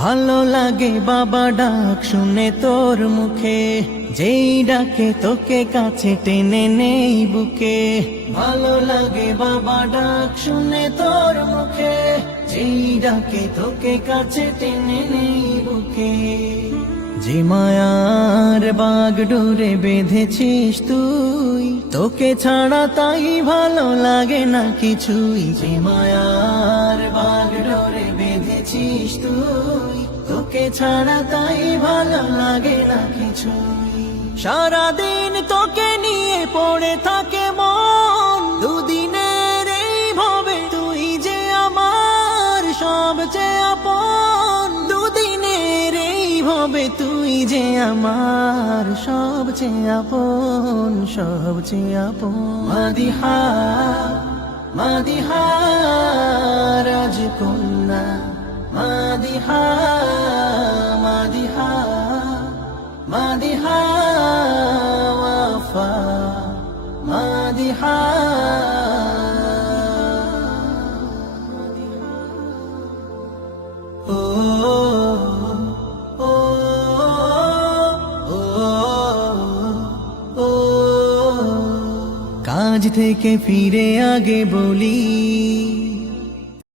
ভালো লাগে বাবা ডাক শুনে তোর মুখে, যেই ডাকে তোকে কাছে টেনে নেই বুকে। ভালো লাগে বাবা ডাক শুনে তোর মুখে, যেই ডাকে তোকে কাছে টেনে নেই বুকে। যে মায়ার বাগ ডোরে বেঁধেছিস তুই, তোকে ছাড়া তাই ভালো লাগে না কিছুই। যে মায়ার বাগ ডোরে বেঁধেছিস তুই, তোকে ছাড়া তাই ভালো লাগে না কিছুই। সারাদিন তোকে নিয়ে পড়ে থাকে মন, দুদিনের এই ভাবে তুই যে আমার সবচেয়ে আপন। দুদিনের এই ভাবে তুই যে আমার সবচেয়ে আপন, সবচেয়ে আপন। মাদিহা মাদিহা রাজকন্যা, মাদিহা মাদিহা মাদিহা ওয়াফা, মাদিহা। ও ও ও ও কাজ থেকে ফিরে আগে বলি,